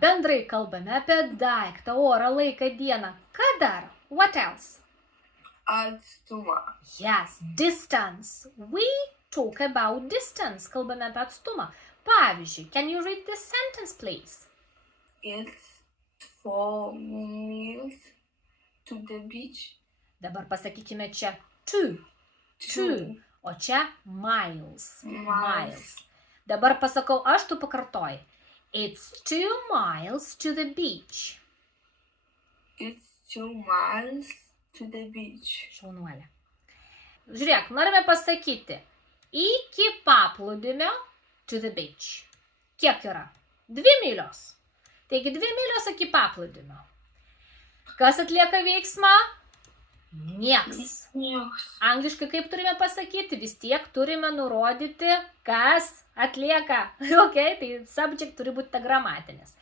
Bendrai kalbame apie daiktą, orą, laiką, dieną. Ką dar? What else? Atstumą. Yes, distance. We talk about distance. Kalbame apie atstumą. Pavyzdžiui, can you read this sentence, please? It's 4 miles to the beach. Dabar pasakykime čia to. O čia miles. Dabar pasakau aš, tu pakartoji. It's 2 miles to the beach. It's 2 miles to the beach. Šaunuolė. Žiūrėk, norime pasakyti iki paplūdimio to the beach. Kiek yra? 2 mylios. Taigi 2 mylios iki paplūdimio. Kas atlieka veiksmą? Nieks. Angliškai kaip turime pasakyti? Vis tiek turime nurodyti, kas atlieka. Okay, tai subject turi būti gramatinis.